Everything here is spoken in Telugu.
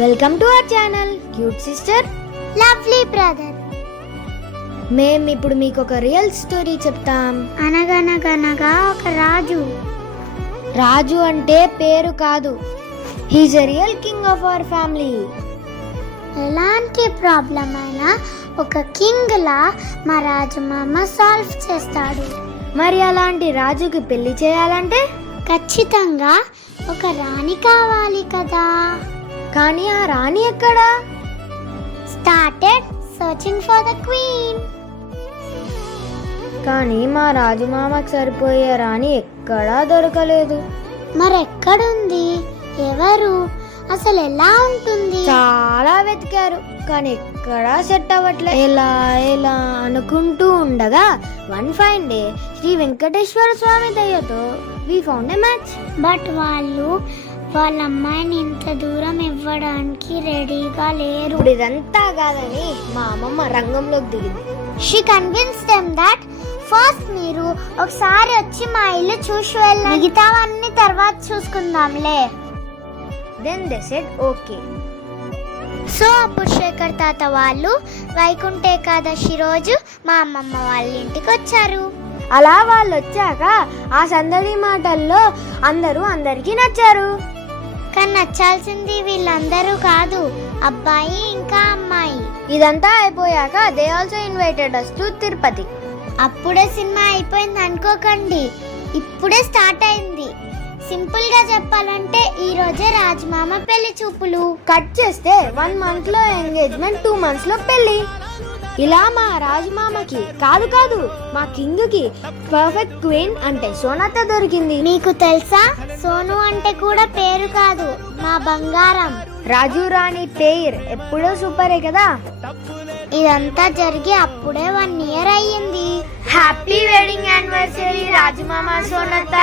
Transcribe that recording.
Welcome to our channel cute sister lovely brother. మేము ఇప్పుడు మీకు ఒక రియల్ స్టోరీ చెప్తాం. అనగనగనగా ఒక రాజు అంటే పేరు కాదు, he's a real king of our family. ఎలాంటి ప్రాబ్లం అయినా ఒక కింగ్ లా మా రాజు మామ సాల్వ్ చేస్తాడు. మరి అలాంటి రాజుకి పెళ్లి చేయాలంటే ఖచ్చితంగా ఒక రాణి కావాలి కదా. కానీ ఆ రాణి ఎక్కడా? Started searching for the queen. కానీ మా రాజు మామకు సరిపోయే రాణి ఎక్కడా దొరకలేదు. మరెక్కడుంది? ఎవరు? అసలు ఎలా ఉంటుంది? చాలా వెతికారు కానీ ఎక్కడా సెట్ అవ్వట్లే. ఎలా ఎలా అనుకుంటూ ఉండగా one fine day Shri Venkateswara Swami దయతో we found a match. But వాళ్ళ అమ్మాయిని ఇంత దూరం ఇవ్వడానికి రెడీగా లేరు. ఇప్పుడు ఇదంతా కాదని మా అమ్మమ్మ రంగంలోకి దిగింది. She convince them that first మీరు ఒకసారి వచ్చి మా ఇల్లు చూసి వెళ్ళండి, మిగతావన్నీ తర్వాత చూసుకుందాంలే. Then they said okay. So అప్పుడు శేఖర్ తాత వాళ్ళు వైకుంఠ ఏకాదశి రోజు మా అమ్మమ్మ వాళ్ళ ఇంటికి వచ్చారు. అలా వాళ్ళు వచ్చాక ఆ సందడి మాటల్లో అందరికీ నచ్చారు. కానీ నచ్చాల్సింది వీళ్ళందరూ కాదు, అబ్బాయి ఇంకా అమ్మాయి. ఇదంతా అయిపోయాక they also invited us to Tirupati. అప్పుడే సినిమా అయిపోయింది అనుకోకండి, ఇప్పుడే స్టార్ట్ అయింది. సింపుల్ గా చెప్పాలంటే ఈ రోజే రాజమామ పెళ్లి చూపులు. కట్ చేస్తే 1 month లో ఎంగేజ్మెంట్, 2 months లో పెళ్లి. ఇలా మా రాజమామకి కాదు మా కింగ్ కి పర్ఫెక్ట్ క్వీన్ అంటే సోనత దొరికింది. మీకు తెలుసా, సోను అంటే కూడా పేరు కాదు, మా బంగారం. రాజు రాణి పేర్ ఎప్పుడో సూపరే కదా. ఇదంతా జరిగి అప్పుడే 1 year అయ్యింది. హ్యాపీ వెడ్డింగ్ యానివర్సరీ రాజమామ సోనత.